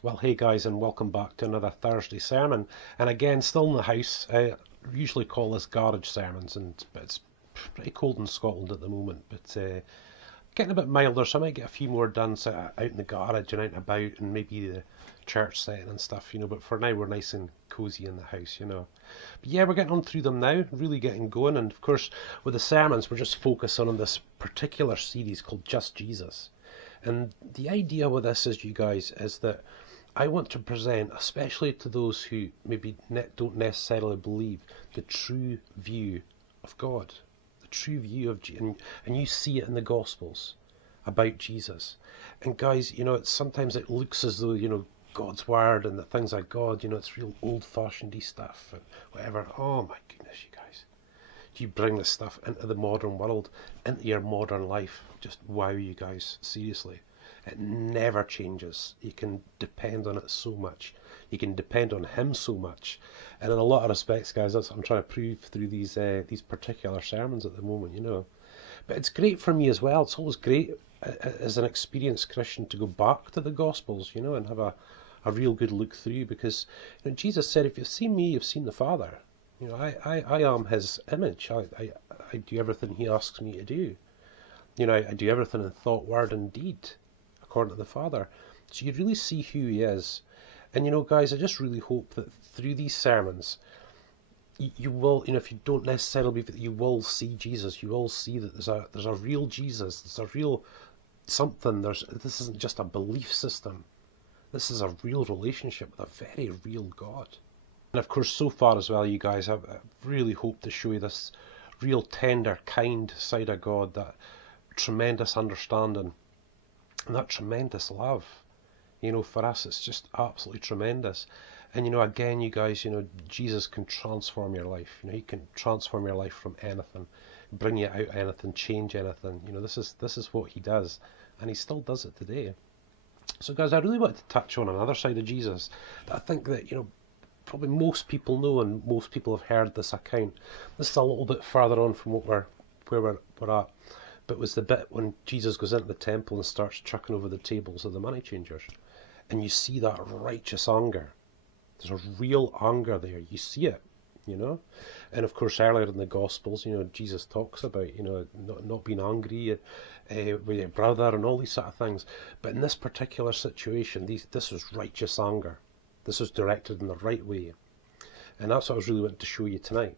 Well, hey guys, and welcome back to another Thursday sermon. And again, still in the house. I usually call this garage sermons, but it's pretty cold in Scotland at the moment. But getting a bit milder, so I might get a few more done out in the garage and out and about, and maybe the church setting and stuff, But for now, we're nice and cozy in the house. But yeah, we're getting on through them now, really getting going. And of course, with the sermons, we're just focusing on this particular series called Just Jesus. And the idea with this is, you guys, is that I want to present, especially to those who maybe don't necessarily believe, the true view of God, the true view of and you see it in the Gospels about Jesus. And guys, sometimes it looks as though God's word and the things like God, it's real old-fashionedy stuff and whatever. Oh my goodness, you guys! Do you bring this stuff into the modern world, into your modern life? Just wow, you guys! Seriously. It never changes. You can depend on it so much. You can depend on him so much. And in a lot of respects, guys, that's what I'm trying to prove through these particular sermons at the moment. But it's great for me as well. It's always great as an experienced Christian to go back to the Gospels, and have a real good look through, because Jesus said, if you've seen me, you've seen the Father. I am his image. I do everything he asks me to do. I do everything in thought, word, and deed, according to the Father. So you really see who he is. And guys, I just really hope that through these sermons, you will, if you don't necessarily believe it, you will see Jesus. You will see that there's a real Jesus. There's a real something. This isn't just a belief system. This is a real relationship with a very real God. And of course, so far as well, you guys, I really hope to show you this real tender, kind side of God, that tremendous understanding and that tremendous love. For us, it's just absolutely tremendous. And again, you guys, Jesus can transform your life. He can transform your life from anything, bring you out of anything, change anything. This is what he does, and he still does it today. So guys, I really wanted to touch on another side of Jesus that I think that probably most people know, and most people have heard this account. This is a little bit further on from where we're at. But it was the bit when Jesus goes into the temple and starts chucking over the tables of the money changers. And you see that righteous anger. There's a real anger there. You see it. And of course, earlier in the Gospels, Jesus talks about, not being angry with your brother and all these sort of things. But in this particular situation, this was righteous anger. This was directed in the right way. And that's what I was really wanting to show you tonight.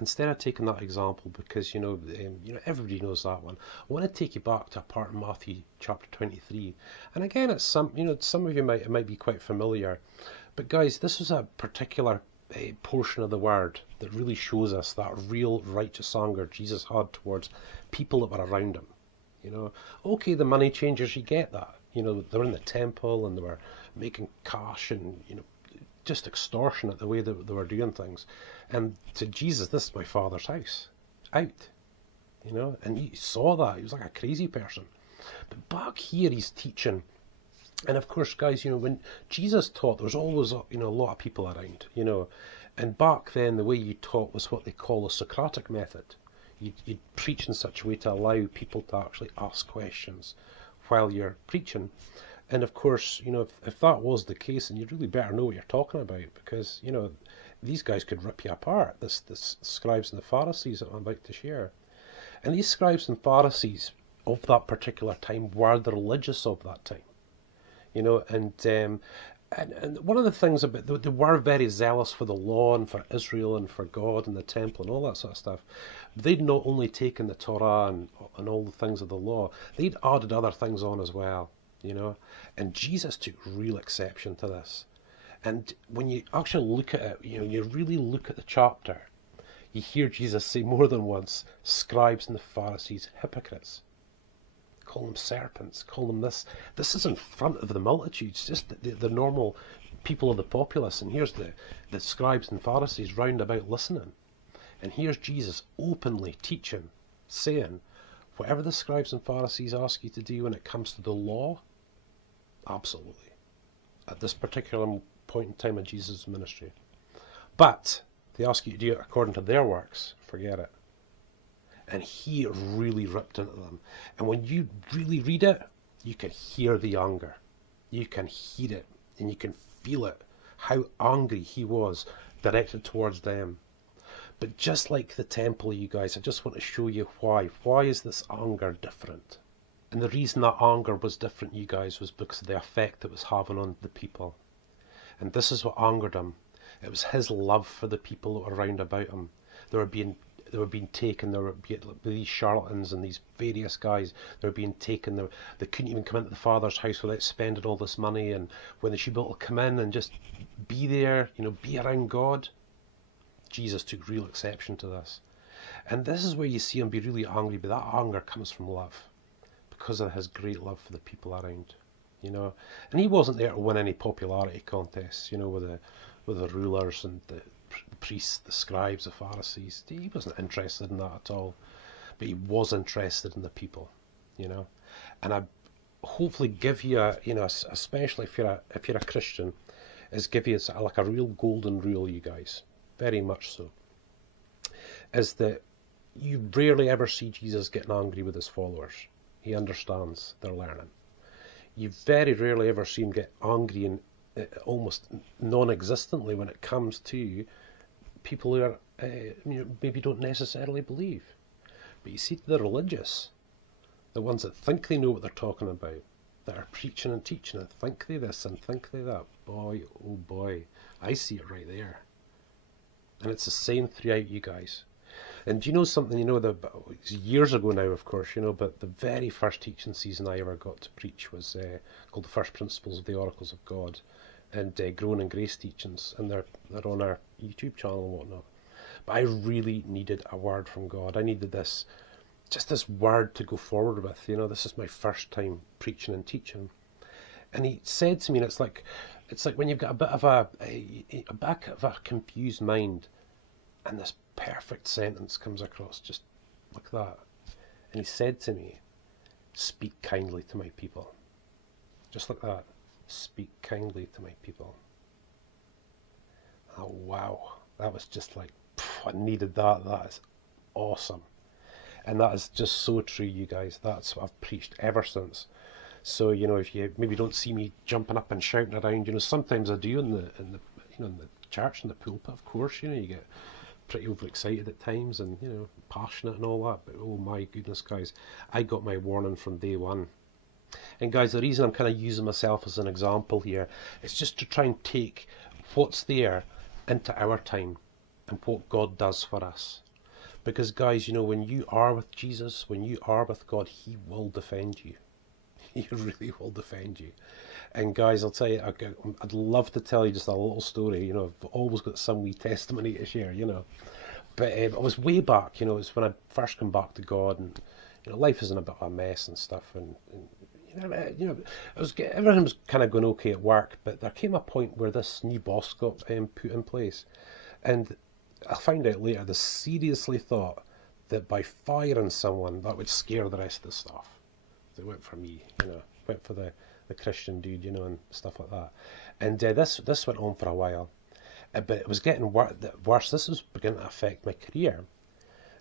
Instead of taking that example, because everybody knows that one, I want to take you back to a part in Matthew chapter 23. And again, it's some of you might be quite familiar, but guys, this was a particular portion of the word that really shows us that real righteous anger Jesus had towards people that were around him. Okay, the money changers, you get that. They were in the temple and they were making cash and just extortionate the way that they were doing things. And to Jesus, this is my Father's house. Out. And he saw that. He was like a crazy person. But back here, he's teaching. And of course, guys, when Jesus taught, there was always, a lot of people around, And back then, the way you taught was what they call the Socratic method. You'd preach in such a way to allow people to actually ask questions while you're preaching. And of course, if that was the case, then you really better know what you're talking about, because, these guys could rip you apart, this scribes and the Pharisees that I'm about to share. And these scribes and Pharisees of that particular time were the religious of that time. And one of the things about, they were very zealous for the law and for Israel and for God and the temple and all that sort of stuff. They'd not only taken the Torah and all the things of the law, they'd added other things on as well. And Jesus took real exception to this. And when you actually look at it, you really look at the chapter, you hear Jesus say more than once, scribes and the Pharisees, hypocrites. Call them serpents, call them this. This is in front of the multitudes, just the normal people of the populace. And here's the scribes and Pharisees round about listening. And here's Jesus openly teaching, saying, whatever the scribes and Pharisees ask you to do when it comes to the law, absolutely. At this particular point in time of Jesus' ministry. But they ask you to do it according to their works, forget it. And he really ripped into them. And when you really read it, you can hear the anger. You can hear it. And you can feel it, how angry he was directed towards them. But just like the temple, you guys, I just want to show you why. Why is this anger different? And the reason that anger was different, you guys, was because of the effect it was having on the people. And this is what angered him. It was his love for the people that were around about him. They were being taken. There were these charlatans and these various guys. They were being taken. They couldn't even come into the Father's house without spending all this money. And when they should be able to come in and just be there, you know, be around God, Jesus took real exception to this. And this is where you see him be really angry. But that anger comes from love, because of his great love for the people around. You know, and he wasn't there to win any popularity contests, you know, with the rulers and the priests, the scribes, the Pharisees. He wasn't interested in that at all, but he was interested in the people, you know. And I hopefully give you a, you know, especially if you're a Christian, is give you like a real golden rule, you guys, very much so, is that you rarely ever see Jesus getting angry with his followers. He understands they're learning. You very rarely ever see him get angry and almost non-existently when it comes to people who are maybe don't necessarily believe. But you see the religious, the ones that think they know what they're talking about, that are preaching and teaching and think they this and think they that. Boy, oh boy, I see it right there. And it's the same throughout, you guys. And do you know something, you know, years ago now, of course, you know, but the very first teaching season I ever got to preach was called The First Principles of the Oracles of God, and Growing in Grace teachings, and they're on our YouTube channel and whatnot. But I really needed a word from God. I needed this, just this word to go forward with, you know. This is my first time preaching and teaching. And he said to me, and it's like when you've got a bit of a confused mind, and this perfect sentence comes across just like that. And he said to me, speak kindly to my people. Just like that. Speak kindly to my people. Oh, wow. That was just like, I needed that. That is awesome. And that is just so true, you guys. That's what I've preached ever since. So, you know, if you maybe don't see me jumping up and shouting around, you know, sometimes I do in the church, in the pulpit, of course, you know, you get pretty overexcited at times and, you know, passionate and all that. But oh my goodness, guys, I got my warning from day one. And guys, the reason I'm kind of using myself as an example here is just to try and take what's there into our time and what God does for us. Because guys, you know, when you are with Jesus, when you are with God, he will defend you. He really will defend you. And guys, I'll tell you, I'd love to tell you just a little story. You know, I've always got some wee testimony to share, you know. But it was way back, you know, it was when I first come back to God, and, you know, life is in a bit of a mess and stuff. And everything was kind of going okay at work, but there came a point where this new boss got put in place. And I found out later, they seriously thought that by firing someone, that would scare the rest of the staff. They went for me, you know, went for the Christian dude, you know, and stuff like that. And this went on for a while, but it was getting worse. This was beginning to affect my career,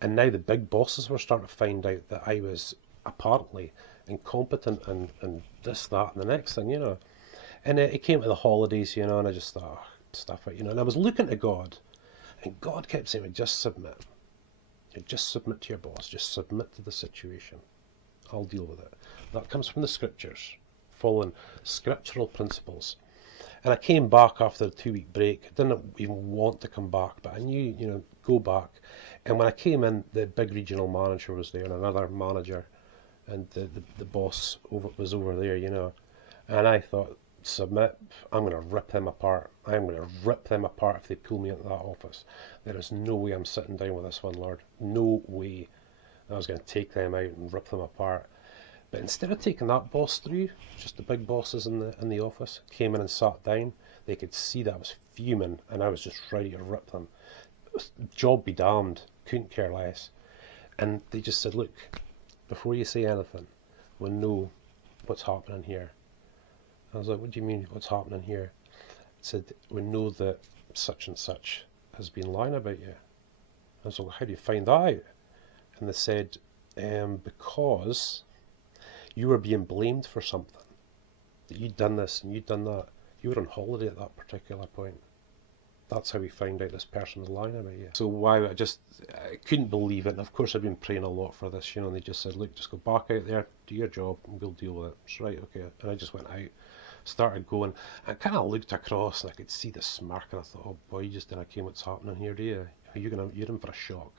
and now the big bosses were starting to find out that I was apparently incompetent and this, that, and the next thing, you know. And it came to the holidays, you know, and I just thought, oh, stuff it, you know. And I was looking to God, and God kept saying, just submit. Just submit to your boss. Just submit to the situation. I'll deal with it. That comes from the scriptures, following scriptural principles. And I came back after a 2-week break. I didn't even want to come back, but I knew, you know, go back. And when I came in, the big regional manager was there, and another manager, and the boss was over there, you know. And I thought, submit, I'm going to rip them apart. I'm going to rip them apart if they pull me into that office. There is no way I'm sitting down with this one, Lord. No way. I was going to take them out and rip them apart. But instead of taking that boss through, just the big bosses in the office came in and sat down. They could see that I was fuming and I was just ready to rip them. Job be damned, couldn't care less. And they just said, look, before you say anything, we'll know what's happening here. I was like, what do you mean, what's happening here? I said, we know that such and such has been lying about you. I was like, how do you find that out? And they said, because you were being blamed for something. That you'd done this and you'd done that. You were on holiday at that particular point. That's how we found out this person was lying about you. So wow, I couldn't believe it. And of course I've been praying a lot for this, and they just said, look, just go back out there, do your job, and we'll deal with it. It's right, okay. And I just went out, started going, and kind of looked across, and I could see the smirk, and I thought, oh boy, you just didn't care what's happening here, do you? You're in for a shock.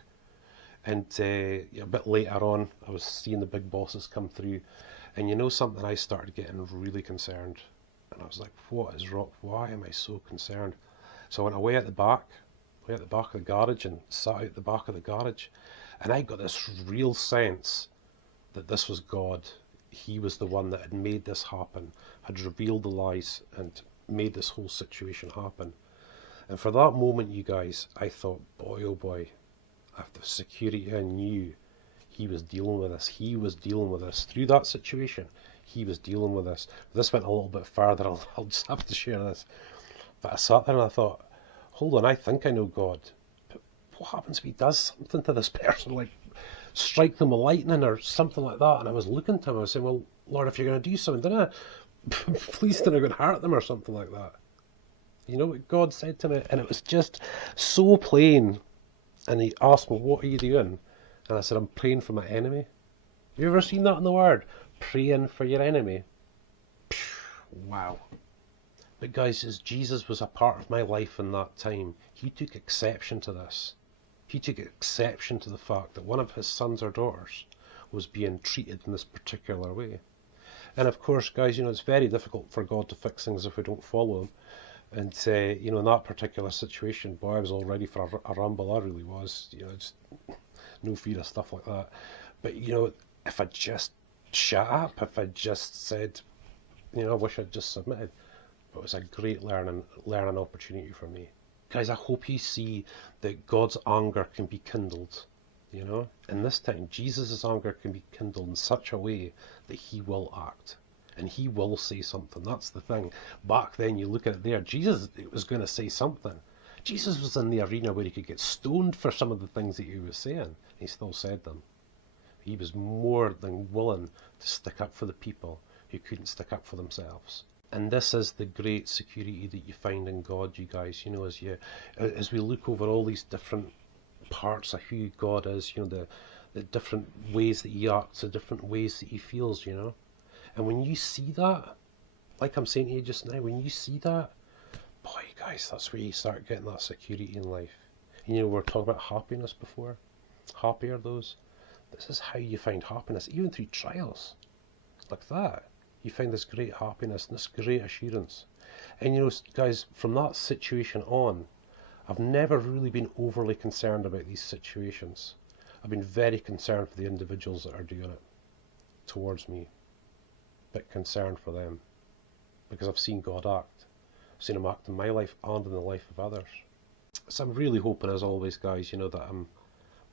And a bit later on, I was seeing the big bosses come through, and something, I started getting really concerned. And I was like, what is wrong? Why am I so concerned? So I went away at the back of the garage, and sat out the back of the garage. And I got this real sense that this was God. He was the one that had made this happen, had revealed the lies, and made this whole situation happen. And for that moment, you guys, I thought, boy, oh boy, after security, I knew he was dealing with us. He was dealing with us through that situation. He was dealing with us. This went a little bit further. I'll just have to share this. But I sat there and I thought, hold on, I think I know God. But what happens if he does something to this person, like strike them with lightning or something like that? And I was looking to him, I was saying, well, Lord, if you're going to do something, please don't go and hurt them or something like that. You know what God said to me? And it was just so plain. And he asked me, what are you doing? And I said, I'm praying for my enemy. Have you ever seen that in the Word? Praying for your enemy. Wow. But guys, as Jesus was a part of my life in that time, he took exception to this. He took exception to the fact that one of his sons or daughters was being treated in this particular way. And of course, guys, it's very difficult for God to fix things if we don't follow him. And, in that particular situation, boy, I was all ready for a rumble. I really was, just no fear of stuff like that. But, if I just shut up, if I just said, I wish I'd just submitted. But it was a great learning opportunity for me. Guys, I hope you see that God's anger can be kindled, And this time, Jesus' anger can be kindled in such a way that he will act. And he will say something. That's the thing. Back then, you look at it there, Jesus was going to say something. Jesus was in the arena where he could get stoned for some of the things that he was saying. He still said them. He was more than willing to stick up for the people who couldn't stick up for themselves. And this is the great security that you find in God, you guys. As we look over all these different parts of who God is, the different ways that he acts, the different ways that he feels, And when you see that, like I'm saying to you just now, when you see that, boy, guys, that's where you start getting that security in life. And we were talking about happiness before. Happy are those. This is how you find happiness, even through trials like that. You find this great happiness and this great assurance. And guys, from that situation on, I've never really been overly concerned about these situations. I've been very concerned for the individuals that are doing it towards me. But concerned for them. Because I've seen God act. I've seen him act in my life and in the life of others. So I'm really hoping, as always, guys, that I'm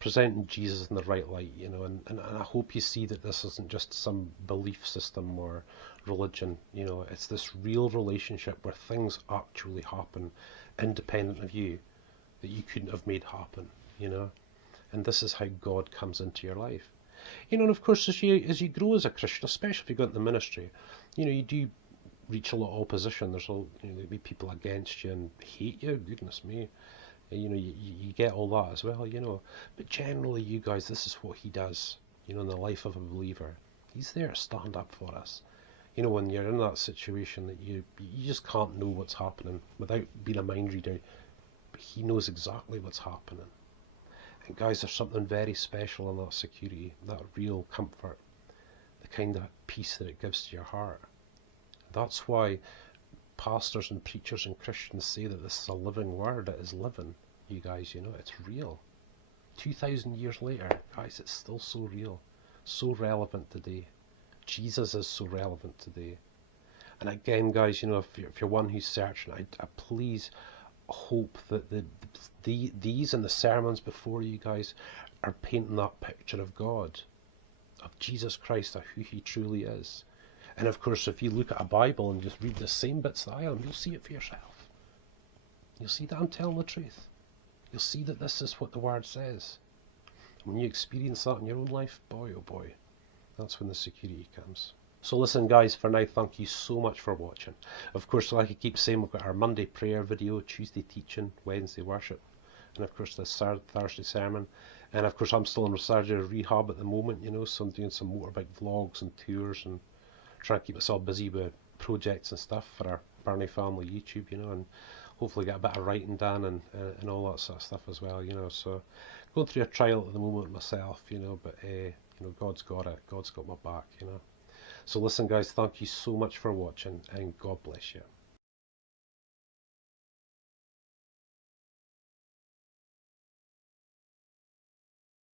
presenting Jesus in the right light, and I hope you see that this isn't just some belief system or religion, it's this real relationship where things actually happen independent of you that you couldn't have made happen, and this is how God comes into your life. And of course, as you grow as a Christian, especially if you go into the ministry, you do reach a lot of opposition. There'll be people against you and hate you, goodness me. You get all that as well, But generally, you guys, this is what he does, in the life of a believer. He's there to stand up for us. When you're in that situation that you just can't know what's happening without being a mind reader, but he knows exactly what's happening. And guys, there's something very special in that security, that real comfort, the kind of peace that it gives to your heart. That's why pastors and preachers and Christians say that this is a living word. It is living, you guys, it's real. 2,000 years later, guys, it's still so real, so relevant today. Jesus is so relevant today. And again, guys, if you're one who's searching, I please hope that these and the sermons before you guys are painting that picture of God, of Jesus Christ, of who he truly is. And of course, if you look at a Bible and just read the same bits that I am, you'll see it for yourself. You'll see that I'm telling the truth. You'll see that this is what the Word says. And when you experience that in your own life, boy, oh boy, that's when the security comes. So listen guys, for now, thank you so much for watching. Of course, like I keep saying, we've got our Monday prayer video, Tuesday teaching, Wednesday worship, and of course this Thursday sermon. And of course I'm still in surgery rehab at the moment, you know, so I'm doing some motorbike vlogs and tours and trying to keep myself busy with projects and stuff for our Birnie Family YouTube, you know, and hopefully get a bit of writing done and all that sort of stuff as well, you know. So going through a trial at the moment myself, you know, but you know, God's got it, God's got my back, you know. So listen guys, thank you so much for watching, and God bless you.